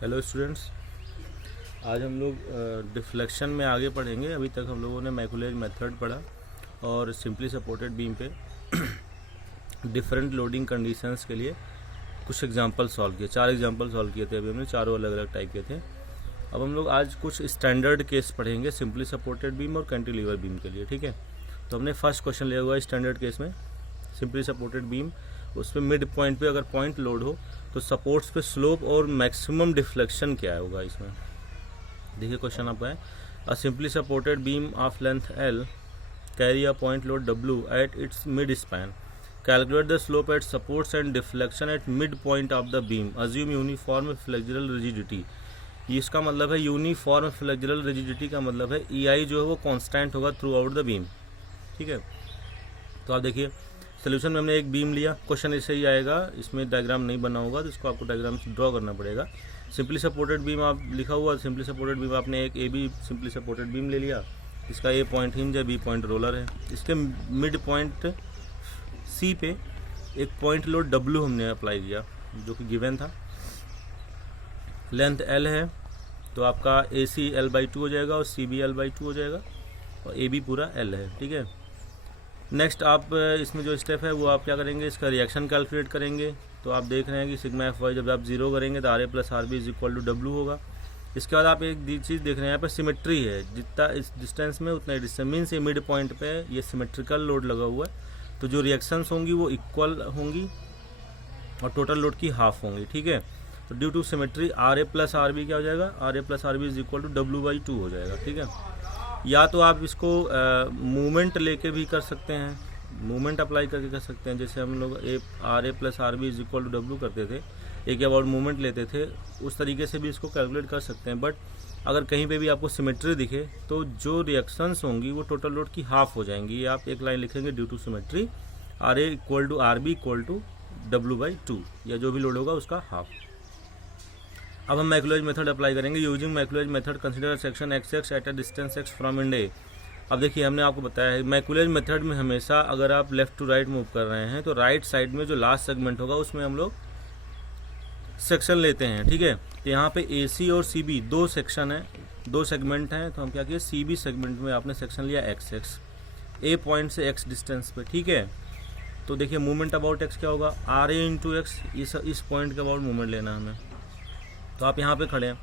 Hello students, आज हम लोग डिफ्लेक्शन में आगे पढ़ेंगे। अभी तक हम लोगों ने मैकुलेज मेथड पढ़ा और सिंपली सपोर्टेड बीम पे डिफरेंट लोडिंग कंडीशंस के लिए कुछ एग्जांपल सॉल्व किए। 4 एग्जांपल सॉल्व किए थे अभी हमने, चारों अलग अलग टाइप के थे। अब हम लोग आज कुछ स्टैंडर्ड केस पढ़ेंगे सिंपली सपोर्टेड बीम और कैंटिलीवर बीम के लिए, ठीक है। तो हमने फर्स्ट क्वेश्चन लिया हुआ है स्टैंडर्ड केस में, सिंपली सपोर्टेड बीम। उस पर मिड पॉइंट पे अगर पॉइंट लोड हो तो सपोर्ट्स पे स्लोप और मैक्सिमम डिफ्लेक्शन क्या होगा इसमें। देखिए क्वेश्चन आपका है, a simply supported beam of length L carry a point load W at its mid span, calculate the slope eight supports and deflection at mid point of the beam, assume uniform flexural rigidity. इसका मतलब है uniform flexural rigidity का मतलब है EI जो है वो constant होगा थ्रू आउट द बीम, ठीक है। तो आप देखिए सोल्यूशन में हमने एक बीम लिया, क्वेश्चन ऐसे ही आएगा, इसमें डायग्राम नहीं बना होगा तो इसको आपको डायग्राम ड्रॉ करना पड़ेगा। सिंपली सपोर्टेड बीम आप लिखा हुआ, सिंपली सपोर्टेड बीम आपने एक AB सिंपली सपोर्टेड बीम ले लिया, इसका A पॉइंट हिंज है, B पॉइंट रोलर है। इसके मिड पॉइंट C पे एक पॉइंट लोड W हमने अप्लाई किया जो कि गिवन था। लेंथ L है तो आपका AC L/2 हो जाएगा और CB L/2 हो जाएगा और AB पूरा L है, ठीक है। नेक्स्ट आप इसमें जो स्टेप है वो आप क्या करेंगे, इसका रिएक्शन कैलकुलेट करेंगे। तो आप देख रहे हैं कि सिग्मा FY जब आप 0 करेंगे तो RA + RB is equal to W होगा। इसके बाद आप एक चीज़ देख रहे हैं, यहाँ पर सिमेट्री है, जितना इस डिस्टेंस में उतना डिस्टेंस मीन्स ये मिड पॉइंट पे ये सिमेट्रिकल लोड लगा हुआ है, तो जो रिएक्शंस होंगी वो इक्वल होंगी और टोटल लोड की हाफ होंगी, ठीक है। तो due to symmetry RA + RB क्या हो जाएगा, RA + RB is equal to W/2 हो जाएगा, ठीक है। या तो आप इसको मूवमेंट लेके भी कर सकते हैं, मूवमेंट अप्लाई करके कर सकते हैं। जैसे हम लोग RA + RB is equal to W करते थे, एक अबाउट मूवमेंट लेते थे, उस तरीके से भी इसको कैलकुलेट कर सकते हैं। बट अगर कहीं पे भी आपको सिमेट्री दिखे तो जो रिएक्शंस होंगी वो टोटल लोड की हाफ हो जाएंगी। ये आप एक लाइन लिखेंगे, due to symmetry RA = RB = W/2, या जो भी लोड होगा उसका हाफ। अब हम मैकुलेज मेथड अप्लाई करेंगे। Using Macaulay's method consider section XX at a distance X from end A। अब देखिए हमने आपको बताया है मैकुलेज मेथड में हमेशा अगर आप लेफ्ट टू राइट मूव कर रहे हैं तो राइट साइड में जो लास्ट सेगमेंट होगा उसमें हम लोग सेक्शन लेते हैं, ठीक है। तो यहाँ पे AC और CB 2 सेक्शन है, 2 सेगमेंट हैं, तो हम क्या किए, CB सेगमेंट में आपने सेक्शन लिया XX, A पॉइंट से X डिस्टेंस पे, ठीक है। तो देखिए मूवमेंट अबाउट X क्या होगा, RA × X, इस पॉइंट के अबाउट मूवमेंट लेना है हमें। तो आप यहाँ पे खड़े हैं,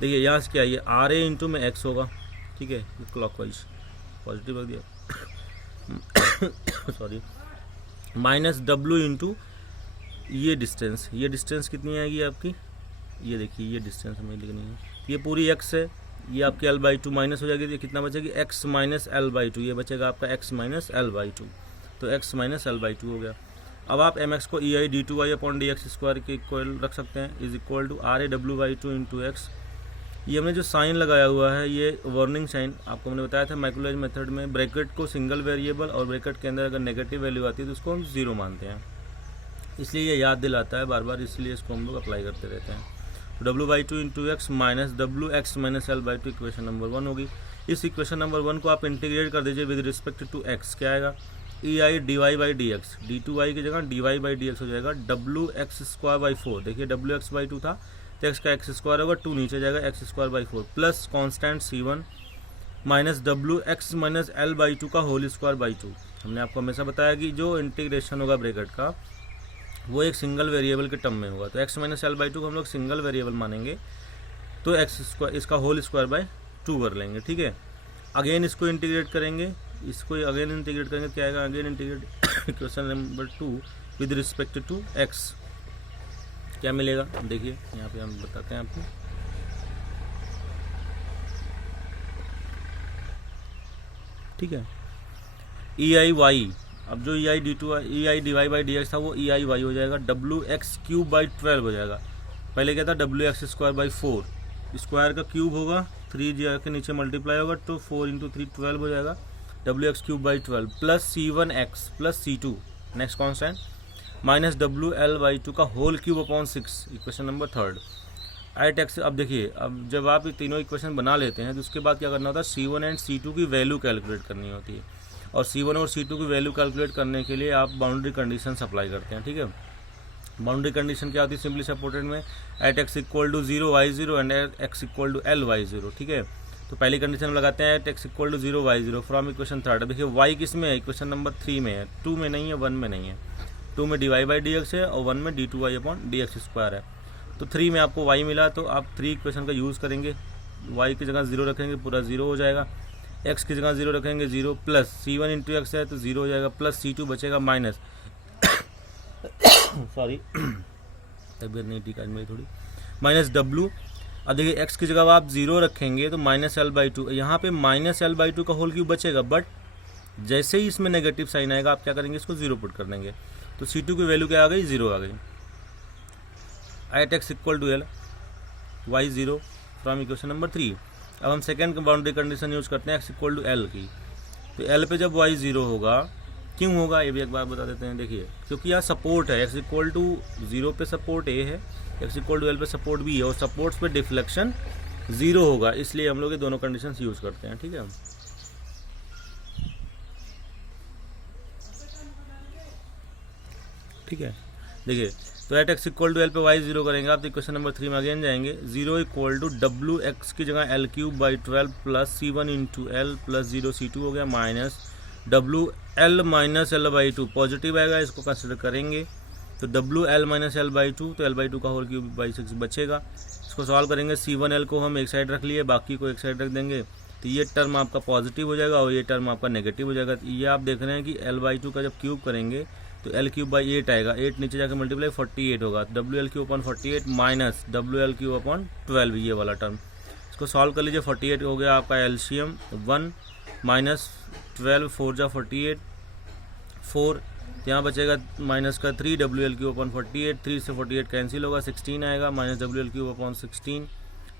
देखिए यहाँ से क्या, ये RA × में X होगा, ठीक है, क्लॉकवाइज पॉजिटिव रख दिया सॉरी, माइनस W × ये डिस्टेंस कितनी आएगी आपकी, ये देखिए ये डिस्टेंस हमें लिखनी है, ये पूरी X है, ये आपकी L/2 माइनस हो जाएगी, तो कितना बचेगी, X - L/2, ये बचेगा आपका X - L/2, तो X - L/2 हो गया। अब आप mx को EI d2y/dx² के इक्वल रख सकते हैं, is equal to RA W/2 × X। ये हमने जो साइन लगाया हुआ है ये वार्निंग साइन आपको हमने बताया था मैकुलेज मेथड में, ब्रैकेट को सिंगल वेरिएबल और ब्रैकेट के अंदर अगर नेगेटिव वैल्यू आती है तो उसको हम 0 मानते हैं, इसलिए ये याद दिलाता है बार बार, इसलिए इसको हम लोग अप्लाई करते रहते हैं। तो W/2 × X - WX - L/2 equation number 1 होगी। इस इक्वेशन नंबर 1 को आप इंटीग्रेट कर दीजिए विद रिस्पेक्ट टू X, क्या आएगा, EI dy/dx, d2y की जगह dy/dx हो जाएगा, WX² / 4, देखिए WX/2 था तो x का x² होगा, 2 नीचे जाएगा, x² / 4 plus constant C1 minus WX - L/2 का होल स्क्वायर बाई 2। हमने आपको हमेशा बताया कि जो इंटीग्रेशन होगा ब्रैकेट का वो एक सिंगल वेरिएबल के टर्म में होगा, तो x - L/2 को हम लोग सिंगल वेरिएबल मानेंगे तो x² इसका होल स्क्वायर बाई 2 कर लेंगे, ठीक है। अगेन इसको इंटीग्रेट करेंगे, इसको अगेन इंटीग्रेट करेंगे, क्या आएगा, again integrate equation number 2 with respect to X, क्या मिलेगा, देखिए यहाँ पे हम बताते हैं आपको। ठीक है, EI/Y, अब जो EI dy/dx था वो EI/Y हो जाएगा, WX³ / 12 हो जाएगा। पहले क्या था, WX² / 4, स्क्वायर का क्यूब होगा, 3 के नीचे मल्टीप्लाई होगा तो 4 × 3 12 हो जाएगा, WX³ / 12 plus C1x plus C2 next constant minus WL/2 का whole cube upon 6, equation number 3 at X। अब देखिए, अब जब आप ये तीनों इक्वेशन बना लेते हैं तो उसके बाद क्या करना होता है, C1 एंड C2 की वैल्यू कैलकुलेट करनी होती है, और C1 और C2 की वैल्यू कैलकुलेट करने के लिए आप बाउंड्री कंडीशंस अप्लाई करते हैं, ठीक है। बाउंड्री कंडीशन क्या होती है सिंपली सपोर्टेड में, at x equal to 0 y 0 and x equal to L y 0, ठीक है। तो पहली कंडीशन हम लगाते हैं at x equal to 0 y 0 from equation third. देखिए वाई किस में है, इक्वेशन नंबर 3 में है, 2 में नहीं है, 1 में नहीं है। 2 में d Y by D x है और 1 में d two y upon d x square है। तो 3 में आपको y मिला तो आप 3 इक्वेशन का यूज़ करेंगे, y की जगह 0 रखेंगे पूरा 0 हो जाएगा, x की जगह 0 रखेंगे 0 प्लस c1 इंटू एक्स है तो 0 हो जाएगा, प्लस c2 बचेगा माइनस सॉरी तबीयत नहीं ठीक आज मेरी थोड़ी, माइनस w। अब देखिए x की जगह आप 0 रखेंगे तो माइनस एल बाई टू, यहाँ पे माइनस एल बाई टू का होल क्यूब बचेगा, बट जैसे ही इसमें नेगेटिव साइन आएगा आप क्या करेंगे, इसको 0 पुट कर देंगे। तो c2 की वैल्यू क्या आ गई, 0 आ गई। At x equal to L y 0 from equation number 3। अब हम सेकेंड बाउंड्री कंडीशन यूज करते हैं एक्स इक्वल टू एल की। तो एल पे जब वाई 0 होगा, क्यों होगा ये भी एक बार बता देते हैं। देखिए क्योंकि यहाँ सपोर्ट है, एक्स इक्वल टू 0 पे सपोर्ट ए है, एक्स इक्वल टू एल पे सपोर्ट बी है और सपोर्ट्स पे डिफ्लेक्शन 0 होगा, इसलिए हम लोग ये दोनों कंडीशन यूज करते हैं, ठीक है। ठीक है देखिए तो at x equal to L पे वाई 0 करेंगे आप तो इक्वेशन नंबर 3 में अगेन जाएंगे, 0 इक्वल टू डब्ल्यू एक्स की जगह L cube by 12 plus c1 into L plus 0 c2 हो गया, minus W L minus L by 2 positive आएगा, इसको कंसिडर करेंगे तो W L minus L by 2 तो एल बाई 2 का होल क्यूब बाई 6 बचेगा। इसको सॉल्व करेंगे, c1 एल को हम एक साइड रख लिए, बाकी को एक साइड रख देंगे तो ये टर्म आपका पॉजिटिव हो जाएगा और ये टर्म आपका नेगेटिव हो जाएगा। ये आप देख रहे हैं कि एल बाई 2 का जब क्यूब करेंगे तो एल क्यूब बाई 8 आएगा, 8 नीचे जाकर मल्टीप्लाई 48 होगा, W L cube upon 48 minus W L cube upon 12 ये वाला टर्म। इसको सॉल्व कर लीजिए, 48 हो गया आपका एलसीएम 1 माइनस 12 4 जा 48 4, यहाँ बचेगा माइनस का 3 डब्ल्यू एल क्यूब अपॉन 48, 3 से 48 कैंसिल होगा, 16 आएगा minus W L cube upon 16,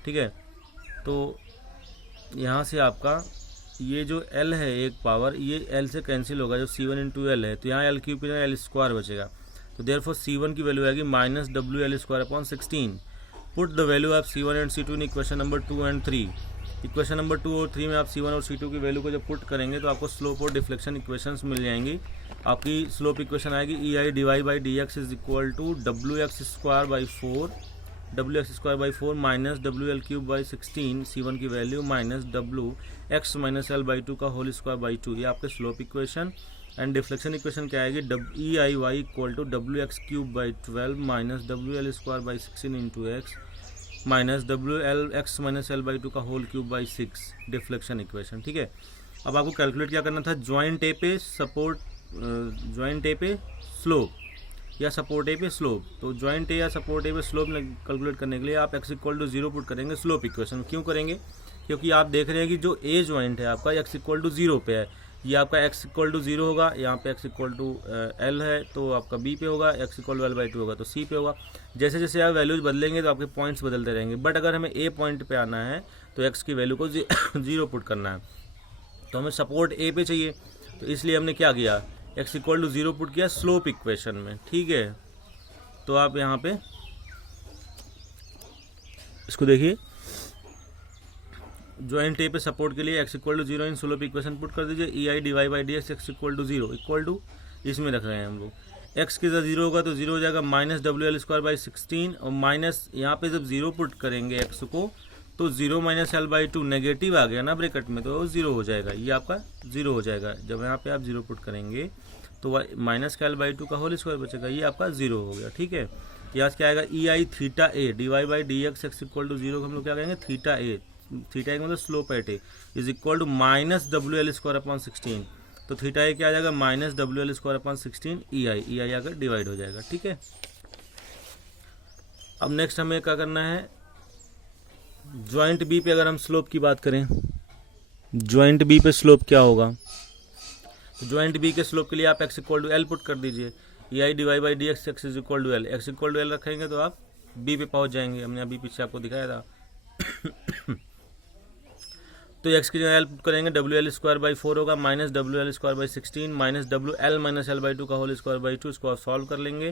ठीक है। तो यहाँ से आपका ये जो L है एक पावर, ये L से कैंसिल होगा, जो C1 इंटू एल है तो यहाँ एल क्यूब की जगह एल स्क्वायर बचेगा, तो देयरफॉर C1 की वैल्यू आएगी minus W L square upon 16। Put the value of C1 and C2 in equation number 2 and 3। Equation number 2 और 3 में आप C1 और C2 की वैल्यू को जब पुट करेंगे तो आपको स्लोप और डिफ्लेक्शन इक्वेशंस मिल जाएंगी। आपकी स्लोप इक्वेशन आएगी E I D Y by D X is equal to W X square by 4 minus W L cube by 16 C1 की value minus W X minus L by 2 का whole square by 2, ये आपके slope equation. And deflection equation क्या आएगी, E I Y equal to W X cube by 12 minus W L square by 16 into X minus W L x minus L by 2 का whole cube by 6 deflection equation, ठीक है। अब आपको calculate क्या करना था, ज्वाइंट ए पे सपोर्ट, ज्वाइंट ए पे स्लोप या सपोर्ट ए पे स्लोप। तो ज्वाइंट ए या सपोर्ट ए पे स्लोप कैलकुलेट करने के लिए आप एक्स इक्वल टू 0 पुट करेंगे स्लोप इक्वेशन। क्यों करेंगे, क्योंकि आप देख रहे हैं कि जो ए ज्वाइंट है आपका एक्स इक्वल टू 0 पे है, ये आपका एक्स इक्वल टू 0 होगा, यहाँ पे एक्स इक्वल टू एल है तो आपका बी पे होगा, x equal to L by 2 होगा तो सी पे होगा। जैसे जैसे आप वैल्यूज बदलेंगे तो आपके पॉइंट्स बदलते रहेंगे, बट अगर हमें ए पॉइंट पे आना है तो एक्स की वैल्यू को 0 पुट करना है, तो हमें सपोर्ट ए पे चाहिए, तो इसलिए हमने क्या किया, एक्स इक्वल टू 0 पुट किया स्लोप इक्वेशन में, ठीक है। तो आप यहाँ पे इसको देखिए, ज्वाइंट ए पे सपोर्ट के लिए X equal to 0 in slope equation put कर दीजिए, E I D Y by D X equal to 0 equal to इसमें रख रहे हैं हम लोग, एक्स की जगह 0 होगा तो 0 हो जाएगा minus W L square by 16 और माइनस यहाँ पे जब 0 पुट करेंगे एक्स को तो 0 माइनस एल बाई 2 नेगेटिव आ गया ना ब्रैकेट में तो 0 हो जाएगा, ये आपका 0 हो जाएगा। जब यहाँ पे आप 0 पुट करेंगे तो माइनस का एल बाई 2 का होल स्क्वायर बचेगा, ये आपका 0 हो गया, ठीक है। यहाँ क्या आएगा, E I theta A D Y by D X X equal to 0 हम लोग क्या कहेंगे, थीटा ए, थीटा ए मतलब slope at A is equal to minus W L square upon 16, तो थीटा ए क्या आ जाएगा minus W L square upon 16 E I आकर डिवाइड हो जाएगा, ठीक है। अब नेक्स्ट हमें क्या करना है, ज्वाइंट बी पे अगर हम स्लोप की बात करें, ज्वाइंट बी पे स्लोप क्या होगा, तो ज्वाइंट बी के स्लोप के लिए आप X equal to L put कर दीजिए, E I D Y by D X X is equal to L, X equal to L रखेंगे तो आप बी पे पहुंच जाएंगे, हमने अभी पीछे आपको दिखाया था। तो एक्स की जगह एल पुट करेंगे, डब्ल्यू एल स्क्वायर बाई 4 होगा minus W L square by 16 minus W L minus L by 2 का होल स्क्वायर बाई 2, इसको आप सॉल्व कर लेंगे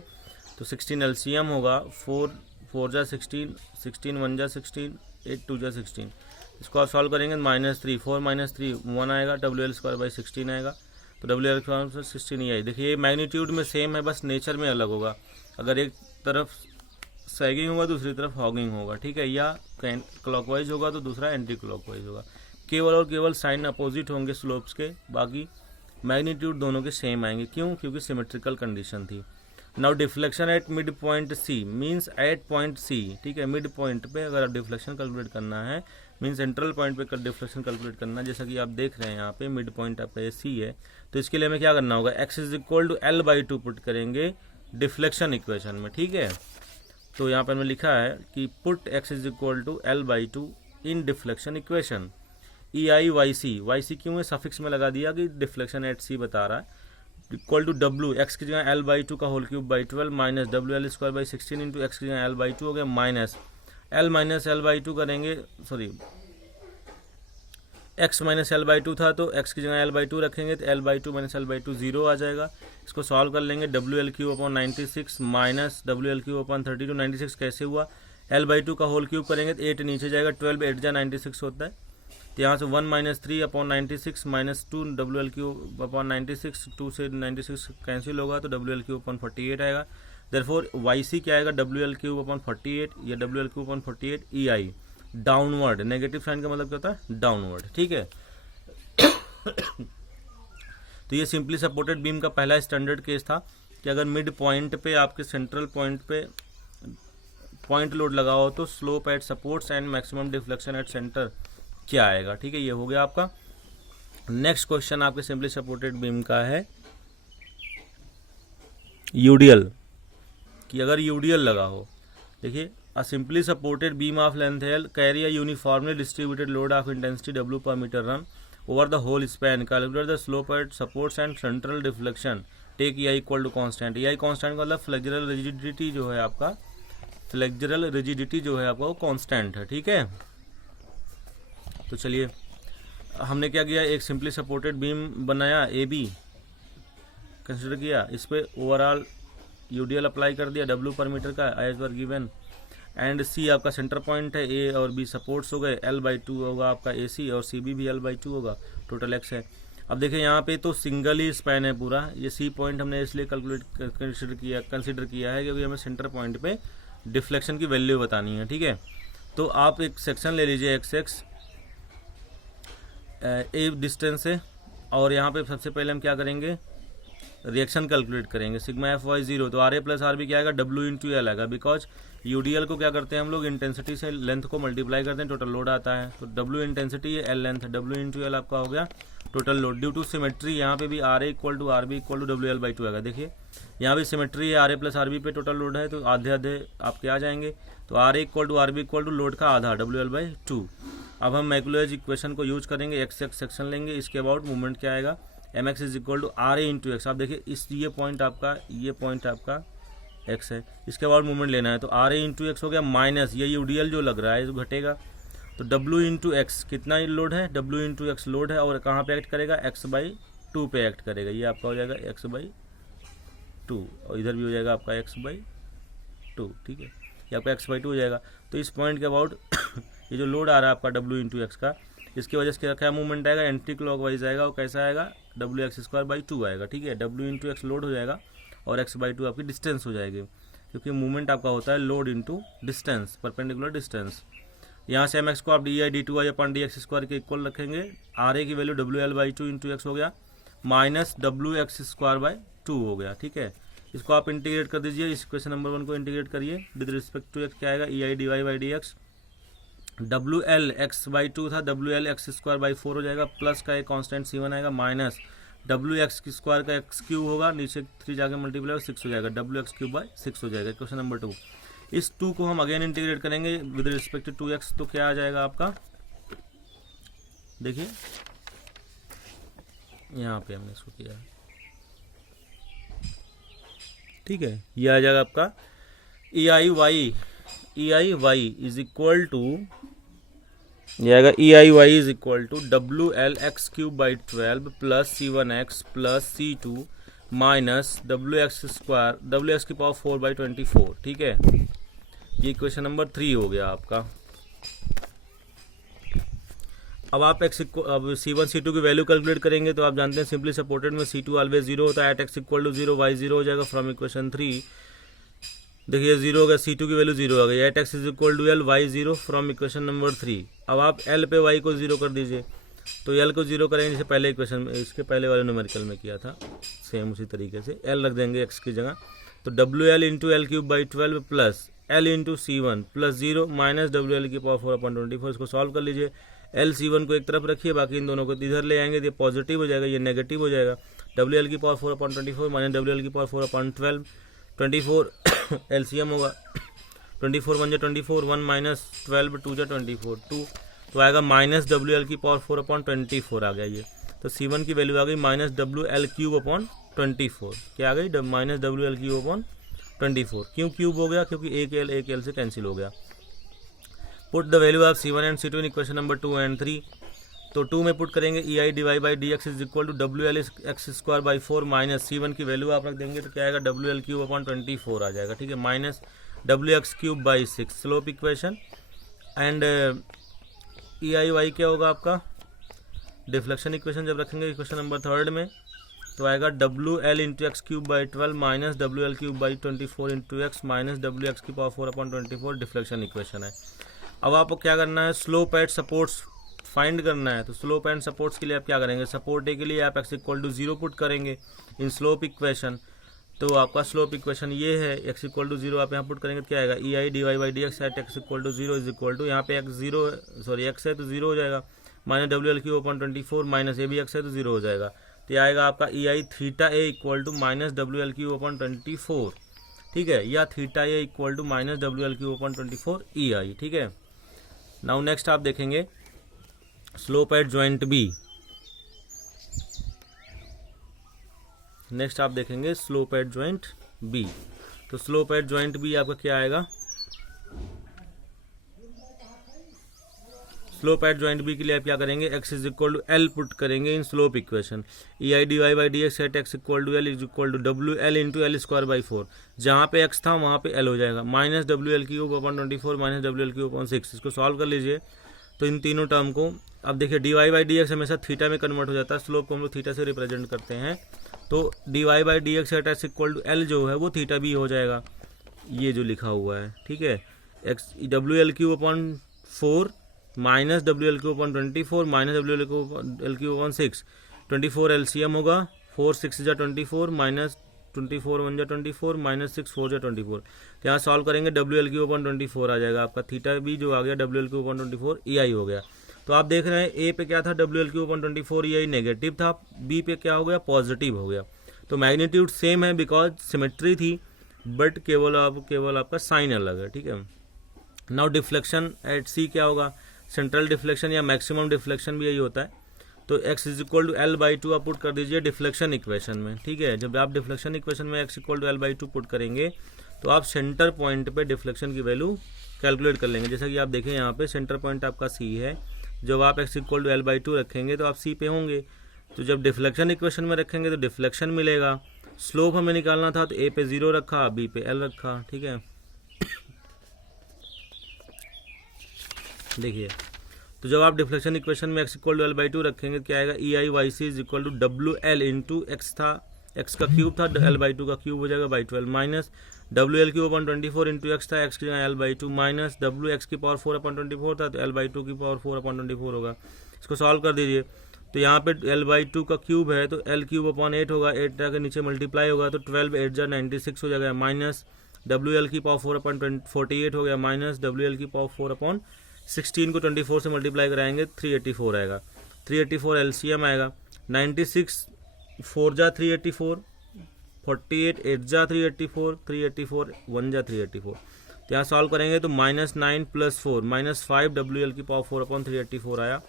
तो 16 एलसीएम होगा, 4 जा 16, 16 1 जा 16, 8 2 जा 16, इसको आप सॉल्व करेंगे माइनस 3 4 माइनस 3 1 आएगा, डब्ल्यू एल स्क्वायर बाई 16 आएगा, तो डब्ल्यू एल स्क्वायर 16 ही आई। देखिए मैग्नीट्यूड में सेम है, बस नेचर में अलग होगा। अगर एक तरफ सैगिंग होगा, दूसरी तरफ हॉगिंग होगा, ठीक है, या क्लॉकवाइज होगा तो दूसरा एंटी क्लॉकवाइज होगा। केवल और केवल साइन अपोजिट होंगे स्लोप्स के, बाकी मैग्नीट्यूड दोनों के सेम आएंगे। क्यों? क्योंकि सिमेट्रिकल कंडीशन थी। Now deflection at mid point C means at point C, ठीक है, मिड पॉइंट पे अगर आप डिफ्लेक्शन कैलकुलेट करना है, मीन सेंट्रल पॉइंट पे डिफ्लेक्शन कैलकुलेट करना, जैसा कि आप देख रहे हैं यहाँ पे मिड पॉइंट आपका सी है, तो इसके लिए हमें क्या करना होगा, x is equal to L/2 put करेंगे डिफ्लेक्शन इक्वेशन में, ठीक है। तो यहाँ पर मैंने लिखा है कि put x is equal to L/2 in deflection equation. EI/YC क्यों है सफिक्स में लगा दिया कि डिफ्लेक्शन एट सी बता रहा है, इक्वल टू W, x की जगह L/2 का whole cube by 12 minus WL²/16 into x की जगह L/2 हो गया माइनस L/2 करेंगे, सॉरी x माइनस L/2 था तो x की जगह L/2 रखेंगे तो L/2 माइनस L/2 0 आ जाएगा। इसको सॉल्व कर लेंगे, WL³/96 माइनस WL³/32, 96 कैसे हुआ, L/2 का होल क्यूब करेंगे तो 8 नीचे जाएगा, 12 8 जा 96 होता है, तो यहाँ से 1 माइनस 3/96 माइनस 2 WL³/96, 2 से 96 कैंसिल होगा तो WL³/48 आएगा। देयरफॉर YC क्या आएगा, WL³/48 या WL³/48 EI downward, negative sign का मतलब क्या होता है, डाउनवर्ड, ठीक है। तो ये सिंपली सपोर्टेड बीम का पहला स्टैंडर्ड केस था कि अगर मिड पॉइंट पे आपके सेंट्रल पॉइंट पे पॉइंट लोड लगा हो तो slope eight supports and maximum deflection at centre क्या आएगा, ठीक है, ये हो गया आपका। नेक्स्ट क्वेश्चन आपके सिंपली सपोर्टेड बीम का है यूडीएल, कि अगर यूडीएल लगा हो, देखिए a simply supported beam of length L carry a uniformly distributed load of intensity W per meter run over the whole span. Calculate the slope at supports and central deflection. Take EI equal to constant. EI constant का मतलब flexural rigidity जो है आपका, flexural rigidity जो है आपका वो constant है, ठीक है। तो चलिए हमने क्या किया, एक सिंपली सपोर्टेड बीम बनाया, AB कंसिडर किया, इस पर ओवरऑल यूडीएल अप्लाई कर दिया W पर मीटर का एज पर गिवन, एंड C आपका सेंटर पॉइंट है, A और B सपोर्ट्स हो गए, L/2 होगा आपका AC और CB भी L/2 होगा, टोटल x है। अब देखिए यहाँ पे तो सिंगल ही स्पैन है पूरा, ये C पॉइंट हमने इसलिए कैलकुलेट कंसिडर किया है क्योंकि हमें सेंटर पॉइंट पे डिफ्लेक्शन की वैल्यू बतानी है, ठीक है। तो आप एक सेक्शन ले लीजिए XX A डिस्टेंस से, और यहाँ पे सबसे पहले हम क्या करेंगे, रिएक्शन कैलकुलेट करेंगे, सिग्मा FY 0, तो RA प्लस RB क्या आएगा, W इंटू L आएगा, बिकॉज यूडीएल को क्या करते हैं हम लोग, इंटेंसिटी से लेंथ को मल्टीप्लाई करते हैं, टोटल लोड आता है, तो W इंटेंसिटी है, L length, W into L आपका हो गया total load. Due to symmetry यहाँ पे भी RA equal to RB equal to WL/2 आएगा, देखिए यहाँ भी सिमेट्री है, RA प्लस RB पे टोटल लोड है तो आधे आधे आपके आ जाएंगे, तो RA equal to RB equal to load का आधा WL/2। अब हम मैकुलर इक्वेशन को यूज करेंगे, x सेक्शन लेंगे, इसके अबाउट मूवमेंट क्या आएगा, mx is equal to RA into x. आप देखिए इस ये पॉइंट आपका x है, इसके बाद मूवमेंट लेना है तो RA इंटू एक्स हो गया माइनस ये यूडीएल जो लग रहा है जो घटेगा, तो W इंटू एक्स कितना लोड है, W इंटू एक्स लोड है, और कहाँ पे एक्ट करेगा, x/2 पे एक्ट करेगा, ये आपका हो जाएगा x/2 और इधर भी हो जाएगा आपका x/2, ठीक है, ये आपका x/2 हो जाएगा। तो इस पॉइंट के अबाउट ये जो लोड आ रहा है आपका W इंटू एक्स का, इसकी वजह से क्या मूवमेंट आएगा, एंटी क्लॉकवाइज आएगा, और कैसा आएगा, WX² आएगा, ठीक है, W इंटू एक्स लोड हो जाएगा और x/2 आपकी डिस्टेंस हो जाएगी, क्योंकि मूवमेंट आपका होता है load into distance, perpendicular distance. यहाँ से mx को आप DI/2y/dx² के इक्वल रखेंगे, RA की वैल्यू WL/2 इंटू एक्स हो गया माइनस WX² हो गया, ठीक है। इसको आप इंटीग्रेट कर दीजिए, इस इक्वेशन नंबर 1 को इंटीग्रेट करिए, विद रिस्पेक्ट टू x क्या आएगा, EI/dy/dx, WL(x/2 था, WL(x²/4 हो जाएगा, प्लस का एक कांस्टेंट C1 आएगा, माइनस WX² का x³ होगा, नीचे 3 जाके मल्टीप्लाई 6 हो जाएगा, WX³/6 हो जाएगा। क्वेश्चन नंबर 2, इस 2 को हम अगेन इंटीग्रेट करेंगे विद रिस्पेक्ट टू 2x, तो क्या आ जाएगा आपका, देखिए यहाँ पे हमने इसको किया, ठीक है, ये आ जाएगा आपका EIY इज इक्वल टू, ये आएगा EIY is equal to WLX³/12 plus C1x plus C2 minus WX की पावर 4/24, ठीक है, ये क्वेश्चन नंबर 3 हो गया आपका। अब आप अब C1 C2 की वैल्यू कैलकुलेट करेंगे तो आप जानते हैं सिंपली सपोर्टेड में C2 ऑलवेज 0 होता है, at x equal to 0 y 0 हो जाएगा फ्रॉम इक्वेशन 3। देखिए 0 हो गया, C2 की वैल्यू 0 आ गई। At x is equal to L y 0 from equation number 3। अब आप L पे Y को 0 कर दीजिए, तो L को 0 करेंगे जैसे पहले इक्वेशन में, इसके पहले वाले न्यूमेरिकल में किया था, सेम उसी तरीके से L रख देंगे x की जगह। तो WL into L cube by 12 plus L into C1 plus 0 minus WL की पावर 4/24। इसको सॉल्व कर लीजिए। L C1 को एक तरफ रखिए, बाकी इन दोनों को इधर ले आएंगे, ये पॉजिटिव हो जाएगा, ये नेगेटिव हो जाएगा। WL की पावर 4/24 माइनस WL की पावर 4/12, 24 LCM होगा, 24 1 जा 24, 1 माइनस 12 2 जा 24, 2 तो आएगा माइनस WL की पावर 4/24 आ गया ये। तो C1 की वैल्यू आ गई माइनस WL क्यूब अपॉन 24। क्या आ गई? Minus WL cube upon 24। क्यों क्यूब हो गया? क्योंकि एक L से कैंसिल हो गया। Put the value of C1 and C2 in equation number 2 and 3। तो 2 में पुट करेंगे EI D Y by DX is equal to WL X square by 4 minus C1 की वैल्यू आप रख देंगे तो क्या आएगा? WL क्यूब अपॉन 24 आ जाएगा, ठीक है, minus WX cube by 6 slope equation. And EIY क्या होगा आपका? डिफ्लेक्शन इक्वेशन जब रखेंगे इक्वेशन नंबर 3 में तो आएगा WL into x cube by 12 minus WL cube by 24 into X minus WX की पावर 4/24 डिफ्लेक्शन इक्वेशन है। अब आपको क्या करना है? स्लोप एट सपोर्ट्स फाइंड करना है। तो स्लोप एंड सपोर्ट्स के लिए आप क्या करेंगे? सपोर्ट ए के लिए आप x इक्वल टू 0 पुट करेंगे इन स्लोप इक्वेशन। तो आपका स्लोप इक्वेशन ये है, x इक्वल टू 0 आप यहाँ पुट करेंगे तो क्या आएगा? EI D Y by DX at x equal to 0 is equal to, यहाँ पे x है तो 0 हो जाएगा, minus WL cube upon 24 minus A भी x है तो 0 हो जाएगा। तो आएगा आपका EI theta A equal to minus WL cube upon 24, ठीक है, या theta A equal to minus WL cube upon 24 EI, ठीक है। नाउ नेक्स्ट आप देखेंगे slope at joint B. Next आप देखेंगे स्लोप एट जॉइंट बी। तो स्लोप एट जॉइंट बी आपका क्या आएगा? स्लोप एट जॉइंट बी के लिए आप क्या करेंगे? x is equal to L put करेंगे in slope equation. EI D Y by DX at x equal to L is equal to WL into L square by 4। जहाँ पे x था वहाँ पे l हो जाएगा, minus WL cube upon 24 minus WL cube upon 6। इसको solve कर लीजिए तो इन तीनों टर्म को। अब देखिए डिवाई बाई DX हमेशा थीटा में कन्वर्ट हो जाता है, स्लोप को हम लोग थीटा से रिप्रेजेंट करते हैं। तो D Y by DX at x equal to L जो है वो थीटा भी हो जाएगा, ये जो लिखा हुआ है, ठीक है। WL cube upon 4 minus WL cube upon 24 minus WL cube upon 6, 24 LCM होगा, 4 6 जा 24 माइनस 24 1 जा 24 माइनस 6 4 जा 24। तो यहाँ सॉल्व करेंगे WL क्यूब अपॉन 24 आ जाएगा आपका, थीटा भी जो आ गया WL क्यूब अपॉन 24 EI हो गया। तो आप देख रहे हैं ए पे क्या था? WL cube upon 24 EI negative था, बी पे क्या हो गया? पॉजिटिव हो गया। तो मैग्नीट्यूड सेम है बिकॉज सिमेट्री थी, बट केवल आपका साइन अलग है, ठीक है। नाउ डिफ्लेक्शन एट सी क्या होगा? सेंट्रल डिफ्लेक्शन या मैक्सिमम डिफ्लेक्शन भी यही होता है। तो x is equal to L by 2 आप पुट कर दीजिए डिफ्लेक्शन इक्वेशन में, ठीक है। जब आप डिफ्लेक्शन इक्वेशन में x equal to L by 2 put करेंगे तो आप सेंटर पॉइंट पे डिफ्लेक्शन की वैल्यू कैलकुलेट कर लेंगे। जैसा कि आप देखें यहाँ पे सेंटर पॉइंट आपका C है, जब आप x equal to L by 2 रखेंगे तो आप C पे होंगे। तो जब डिफ्लेक्शन इक्वेशन में रखेंगे तो डिफ्लेक्शन मिलेगा। स्लोप हमें निकालना था तो A पे 0 रखा, B पे L रखा, ठीक है। देखिए तो जब आप डिफ्लेक्शन इक्वेशन में x equal to L by 2 रखेंगे क्या आएगा? EI YC is equal to WL into x था, x का क्यूब था, एल बाई 2 का क्यूब हो जाएगा by 12 minus WL cube upon 24 into x था, x की जगह एल बाई 2 माइनस WX की पावर 4/24 था तो एल बाई 2 की पावर 4/24 होगा। इसको सॉल्व कर दीजिए तो यहाँ पे एल बाई 2 का क्यूब है तो एल क्यूब अपॉन 8 होगा, 8 के नीचे मल्टीप्लाई होगा तो 12 8 जा 96 हो जाएगा, माइनस WL की पावर 4/48 हो गया, माइनस WL की पावर 4/16 को 24 से मल्टीप्लाई कराएंगे 384 आएगा, 384 LCM आएगा, 96 4 जा 384, 48 8 जा 384, 384 1 जा 384। तो यहाँ सॉल्व करेंगे तो माइनस 9 प्लस 4 माइनस 5 WL की पावर 4/384 आया।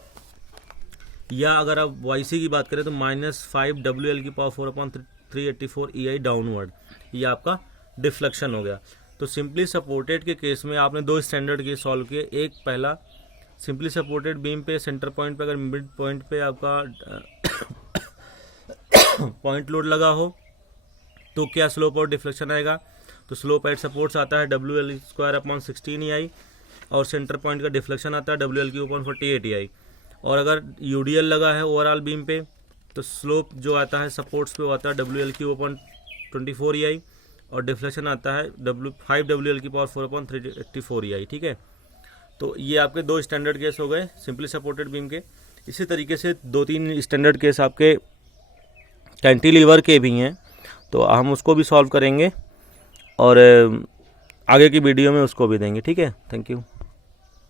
या अगर आप YC की बात करें तो माइनस 5 WL की पावर 4/384 EI डाउनवर्ड, ये आपका डिफ्लेक्शन हो गया। तो सिंपली सपोर्टेड के केस में आपने दो स्टैंडर्ड केस सॉल्व किए। एक पहला सिंपली सपोर्टेड बीम पे सेंटर पॉइंट पे अगर मिड पॉइंट पे आपका पॉइंट लोड लगा हो तो क्या स्लोप और डिफ्लेक्शन आएगा? तो स्लोप एट सपोर्ट्स आता है WL स्क्वायर अपॉन 16 EI और सेंटर पॉइंट का डिफ्लेक्शन आता है WL क्यूब अपॉन 48 EI। और अगर UDL लगा है ओवरऑल बीम पे तो स्लोप जो आता है सपोर्ट्स पे वो आता है WL क्यूब अपॉन 24 EI और डिफ्लेक्शन आता है 5 WL की पावर 4/384 EI, ठीक है। तो ये आपके 2 स्टैंडर्ड केस हो गए सिंपली सपोर्टेड बीम के। इसी तरीके से 2-3 स्टैंडर्ड केस आपके कैंटिलीवर के भी हैं, तो हम उसको भी सॉल्व करेंगे और आगे की वीडियो में उसको भी देंगे, ठीक है। Thank you.